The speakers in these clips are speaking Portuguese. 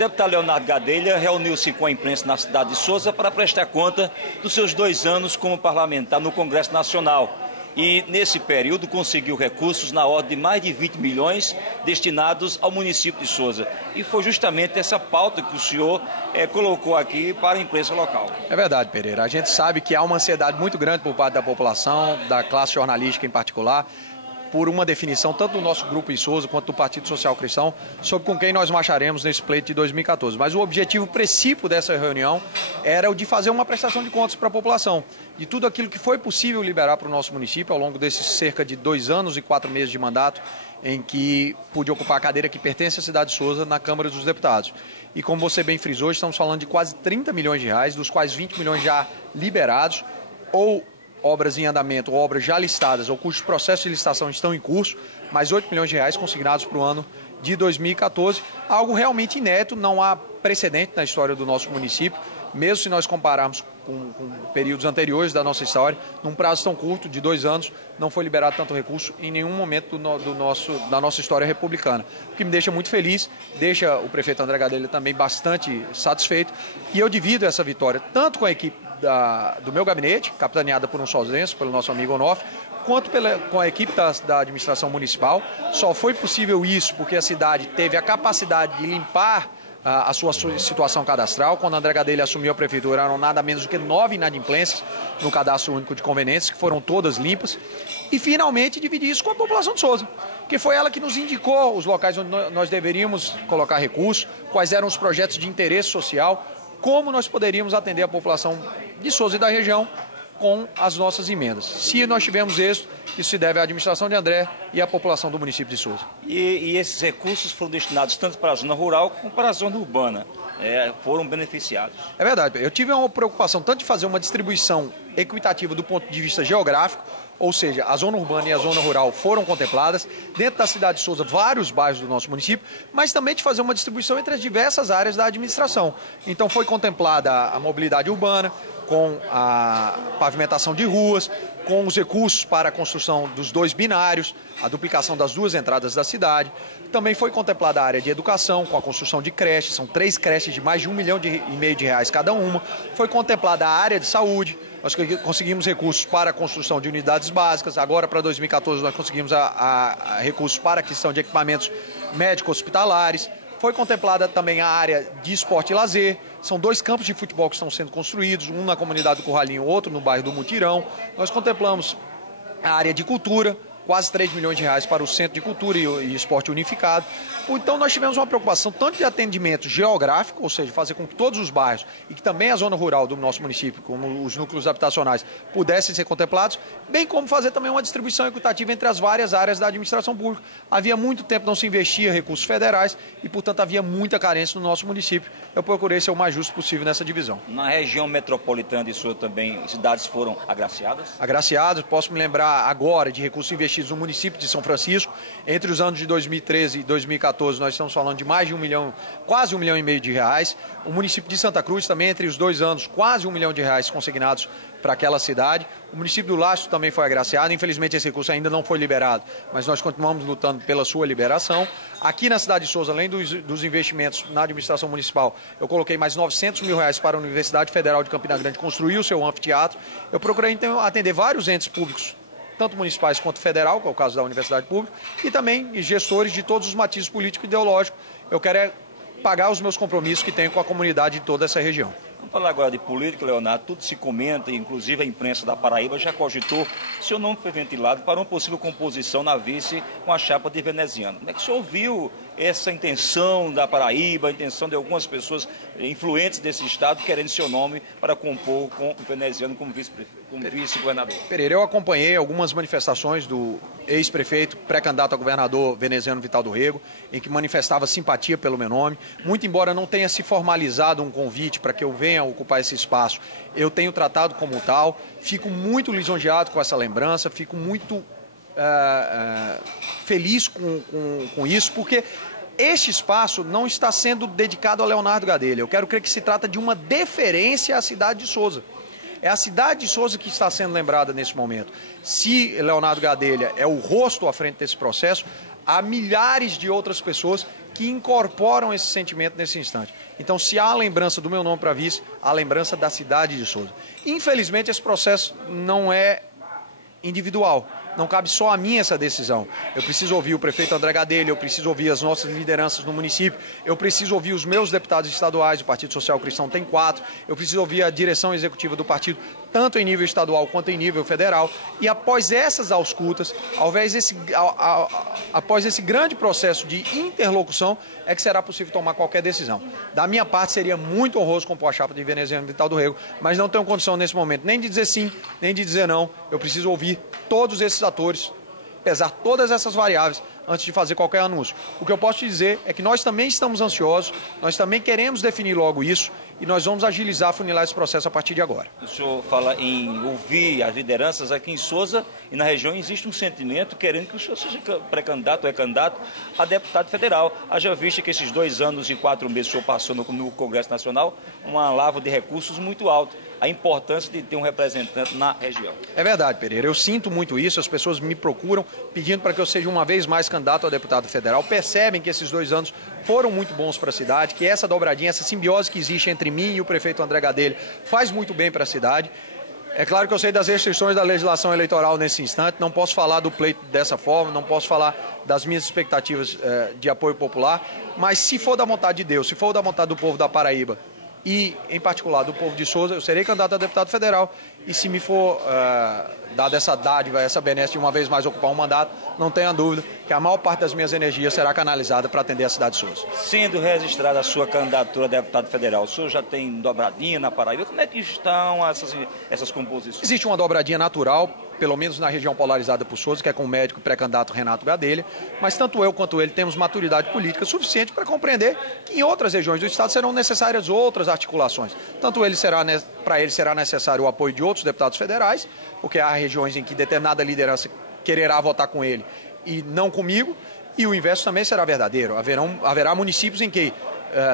deputado Leonardo Gadelha reuniu-se com a imprensa na cidade de Souza para prestar conta dos seus 2 anos como parlamentar no Congresso Nacional. E, nesse período, conseguiu recursos na ordem de mais de 20 milhões destinados ao município de Souza. E foi justamente essa pauta que o senhor colocou aqui para a imprensa local. É verdade, Pereira. A gente sabe que há uma ansiedade muito grande por parte da população, da classe jornalística em particular, por uma definição tanto do nosso grupo em Souza quanto do Partido Social Cristão sobre com quem nós marcharemos nesse pleito de 2014. Mas o objetivo principal dessa reunião era o de fazer uma prestação de contas para a população, de tudo aquilo que foi possível liberar para o nosso município ao longo desses cerca de 2 anos e 4 meses de mandato, em que pude ocupar a cadeira que pertence à cidade de Souza na Câmara dos Deputados. E como você bem frisou, estamos falando de quase 30 milhões de reais, dos quais 20 milhões já liberados, ou obras em andamento, obras já listadas ou cujos processos de licitação estão em curso, mais 8 milhões de reais consignados para o ano de 2014, algo realmente inédito, não há precedente na história do nosso município, mesmo se nós compararmos com períodos anteriores da nossa história, num prazo tão curto de 2 anos, não foi liberado tanto recurso em nenhum momento da nossa história republicana. O que me deixa muito feliz, deixa o prefeito André Gadelha também bastante satisfeito, e eu divido essa vitória tanto com a equipe do meu gabinete, capitaneada por um souzense, pelo nosso amigo Onofre, quanto com a equipe da administração municipal. Só foi possível isso porque a cidade teve a capacidade de limpar a sua situação cadastral. Quando André Gadelha assumiu a prefeitura, eram nada menos do que 9 inadimplências no cadastro único de conveniências, que foram todas limpas. E finalmente dividir isso com a população de Souza, que foi ela que nos indicou os locais onde nós deveríamos colocar recursos, quais eram os projetos de interesse social, como nós poderíamos atender a população de Souza e da região com as nossas emendas. Se nós tivermos êxito, isso se deve à administração de André e à população do município de Souza. E esses recursos foram destinados tanto para a zona rural como para a zona urbana. Foram beneficiados. É verdade. Eu tive uma preocupação tanto de fazer uma distribuição equitativa do ponto de vista geográfico, ou seja, a zona urbana e a zona rural foram contempladas, dentro da cidade de Souza, vários bairros do nosso município, mas também de fazer uma distribuição entre as diversas áreas da administração. Então foi contemplada a mobilidade urbana, com a pavimentação de ruas, com os recursos para a construção dos 2 binários, a duplicação das 2 entradas da cidade. Também foi contemplada a área de educação, com a construção de creches, são 3 creches de mais de R$1,5 milhão cada uma. Foi contemplada a área de saúde, nós conseguimos recursos para a construção de unidades básicas. Agora, para 2014, nós conseguimos recursos para a aquisição de equipamentos médico-hospitalares. Foi contemplada também a área de esporte e lazer. São 2 campos de futebol que estão sendo construídos, um na comunidade do Curralinho, outro no bairro do Mutirão. Nós contemplamos a área de cultura, quase 3 milhões de reais para o Centro de Cultura e Esporte Unificado. Então nós tivemos uma preocupação tanto de atendimento geográfico, ou seja, fazer com que todos os bairros e que também a zona rural do nosso município, como os núcleos habitacionais, pudessem ser contemplados, bem como fazer também uma distribuição equitativa entre as várias áreas da administração pública. Havia muito tempo não se investia recursos federais e, portanto, havia muita carência no nosso município. Eu procurei ser o mais justo possível nessa divisão. Na região metropolitana de Souza também, cidades foram agraciadas? Agraciadas, posso me lembrar agora de recursos investidos no município de São Francisco. Entre os anos de 2013 e 2014, nós estamos falando de mais de 1 milhão, quase 1,5 milhão de reais. O município de Santa Cruz também, entre os 2 anos, quase 1 milhão de reais consignados para aquela cidade. O município do Lastro também foi agraciado. Infelizmente, esse recurso ainda não foi liberado, mas nós continuamos lutando pela sua liberação. Aqui na cidade de Souza, além dos investimentos na administração municipal, eu coloquei mais 900 mil reais para a Universidade Federal de Campina Grande construir o seu anfiteatro. Eu procurei então atender vários entes públicos, tanto municipais quanto federal, que é o caso da Universidade Pública, e também gestores de todos os matizes políticos e ideológicos. Eu quero pagar os meus compromissos que tenho com a comunidade de toda essa região. Vamos falar agora de política, Leonardo. Tudo se comenta, inclusive a imprensa da Paraíba já cogitou. Seu nome foi ventilado para uma possível composição na vice com a chapa de Veneziano. Como é que o senhor ouviu essa intenção da Paraíba, a intenção de algumas pessoas influentes desse estado querendo seu nome para compor com o Veneziano como vice-governador? Pereira, eu acompanhei algumas manifestações do ex-prefeito, pré-candidato a governador Veneziano Vital do Rego, em que manifestava simpatia pelo meu nome. Muito embora não tenha se formalizado um convite para que eu venha ocupar esse espaço, eu tenho tratado como tal. Fico muito lisonjeado com essa lembrança, fico muito feliz com isso, porque este espaço não está sendo dedicado a Leonardo Gadelha. Eu quero crer que se trata de uma deferência à cidade de Souza. É a cidade de Souza que está sendo lembrada nesse momento. Se Leonardo Gadelha é o rosto à frente desse processo, há milhares de outras pessoas que incorporam esse sentimento nesse instante. Então, se há a lembrança do meu nome para vice, há a lembrança da cidade de Souza. Infelizmente, esse processo não é individual. Não cabe só a mim essa decisão. Eu preciso ouvir o prefeito André Gadelha, eu preciso ouvir as nossas lideranças no município, eu preciso ouvir os meus deputados estaduais, o Partido Social Cristão tem 4, eu preciso ouvir a direção executiva do partido, tanto em nível estadual quanto em nível federal. E após essas auscultas, após esse grande processo de interlocução, é que será possível tomar qualquer decisão. Da minha parte, seria muito honroso compor a chapa de Veneziano Vital do Rego, mas não tenho condição nesse momento nem de dizer sim, nem de dizer não. Eu preciso ouvir todos esses atores, pesar todas essas variáveis antes de fazer qualquer anúncio. O que eu posso te dizer é que nós também estamos ansiosos, nós também queremos definir logo isso e nós vamos agilizar, funilar esse processo a partir de agora. O senhor fala em ouvir as lideranças aqui em Souza e na região existe um sentimento querendo que o senhor seja pré-candidato ou é candidato a deputado federal. Haja vista que esses 2 anos e 4 meses o senhor passou no Congresso Nacional, uma lava de recursos muito alta. A importância de ter um representante na região. É verdade, Pereira. Eu sinto muito isso. As pessoas me procuram pedindo para que eu seja uma vez mais candidato a deputado federal. Percebem que esses 2 anos foram muito bons para a cidade, que essa dobradinha, essa simbiose que existe entre mim e o prefeito André Gadelha faz muito bem para a cidade. É claro que eu sei das restrições da legislação eleitoral nesse instante, não posso falar do pleito dessa forma, não posso falar das minhas expectativas de apoio popular, mas se for da vontade de Deus, se for da vontade do povo da Paraíba, e, em particular, do povo de Souza, eu serei candidato a deputado federal e se me for dada essa dádiva, essa benesse de uma vez mais ocupar um mandato, não tenha dúvida que a maior parte das minhas energias será canalizada para atender a cidade de Souza. Sendo registrada a sua candidatura a deputado federal, o senhor já tem dobradinha na Paraíba? Como é que estão essas composições? Existe uma dobradinha natural, pelo menos na região polarizada por Souza, que é com o médico pré-candidato Renato Gadelha, mas tanto eu quanto ele temos maturidade política suficiente para compreender que em outras regiões do estado serão necessárias outras articulações. Tanto para ele será necessário o apoio de outros deputados federais, porque há regiões em que determinada liderança quererá votar com ele e não comigo, e o inverso também será verdadeiro. Haverá municípios em que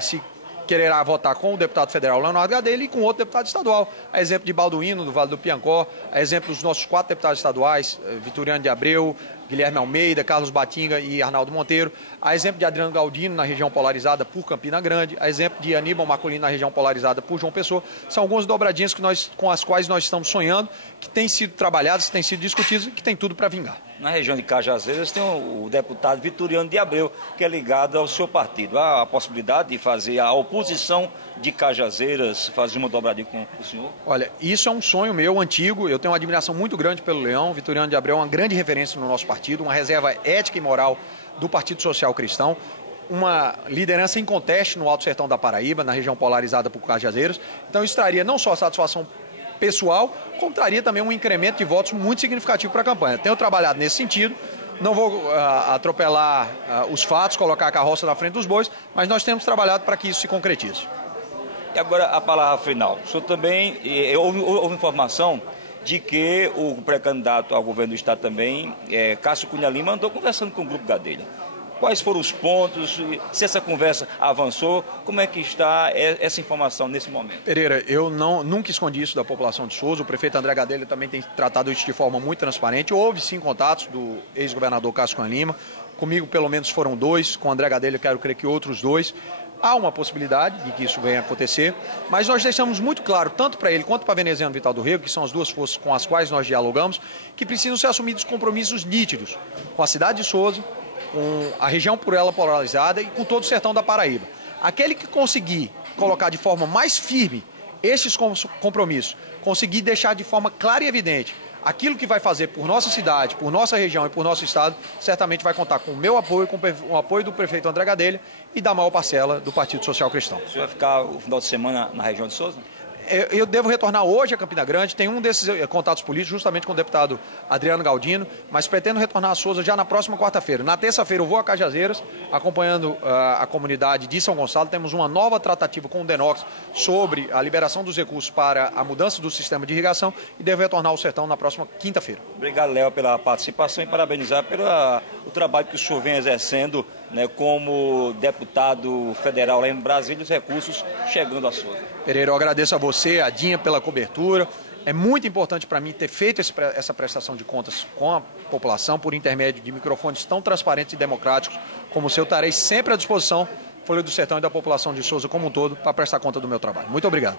se quererá votar com o deputado federal Leonardo Gadelha e com outro deputado estadual. A exemplo de Balduino, do Vale do Piancó, a exemplo dos nossos 4 deputados estaduais, Vitoriano de Abreu, Guilherme Almeida, Carlos Batinga e Arnaldo Monteiro, a exemplo de Adriano Galdino na região polarizada por Campina Grande, a exemplo de Aníbal Marcolino na região polarizada por João Pessoa. São algumas dobradinhas com as quais nós estamos sonhando, que têm sido trabalhadas, têm sido discutidas e que tem tudo para vingar. Na região de Cajazeiras tem o deputado Vitoriano de Abreu, que é ligado ao seu partido. Há a possibilidade de fazer a oposição de Cajazeiras, fazer uma dobradinha com o senhor? Olha, isso é um sonho meu, antigo. Eu tenho uma admiração muito grande pelo Leão. Vitoriano de Abreu é uma grande referência no nosso partido, uma reserva ética e moral do Partido Social Cristão, uma liderança inconteste no Alto Sertão da Paraíba, na região polarizada por Cajazeiras. Então isso traria não só satisfação pessoal, como traria também um incremento de votos muito significativo para a campanha. Tenho trabalhado nesse sentido, não vou atropelar os fatos, colocar a carroça na frente dos bois, mas nós temos trabalhado para que isso se concretize. E agora a palavra final. O senhor também, houve informação de que o pré-candidato ao governo do estado também, Cássio Cunha Lima, andou conversando com o Grupo Gadelha. Quais foram os pontos, se essa conversa avançou, como é que está essa informação nesse momento? Pereira, eu nunca escondi isso da população de Souza, o prefeito André Gadelha também tem tratado isso de forma muito transparente. Houve sim contatos do ex-governador Cássio Cunha Lima, comigo pelo menos foram 2, com o André Gadelha quero crer que outros 2. Há uma possibilidade de que isso venha a acontecer, mas nós deixamos muito claro, tanto para ele quanto para Veneziano Vital do Rego, que são as 2 forças com as quais nós dialogamos, que precisam ser assumidos compromissos nítidos com a cidade de Souza, com a região por ela polarizada e com todo o sertão da Paraíba. Aquele que conseguir colocar de forma mais firme esses compromissos, conseguir deixar de forma clara e evidente aquilo que vai fazer por nossa cidade, por nossa região e por nosso estado, certamente vai contar com o meu apoio, com o apoio do prefeito André Gadelha e da maior parcela do Partido Social Cristão. O senhor vai ficar o final de semana na região de Souza? Eu devo retornar hoje a Campina Grande, tem um desses contatos políticos justamente com o deputado Adriano Galdino, mas pretendo retornar a Souza já na próxima quarta-feira. Na terça-feira eu vou a Cajazeiras, acompanhando a comunidade de São Gonçalo. Temos uma nova tratativa com o DENOX sobre a liberação dos recursos para a mudança do sistema de irrigação e devo retornar ao sertão na próxima quinta-feira. Obrigado, Léo, pela participação e parabenizar pelo trabalho que o senhor vem exercendo, né, como deputado federal lá em Brasília, os recursos chegando à Souza. Pereira, eu agradeço a você, a Dinha, pela cobertura, É muito importante para mim ter feito essa prestação de contas com a população por intermédio de microfones tão transparentes e democráticos como o seu. Estarei sempre à disposição, Folha do Sertão e da população de Souza como um todo, para prestar conta do meu trabalho. Muito obrigado.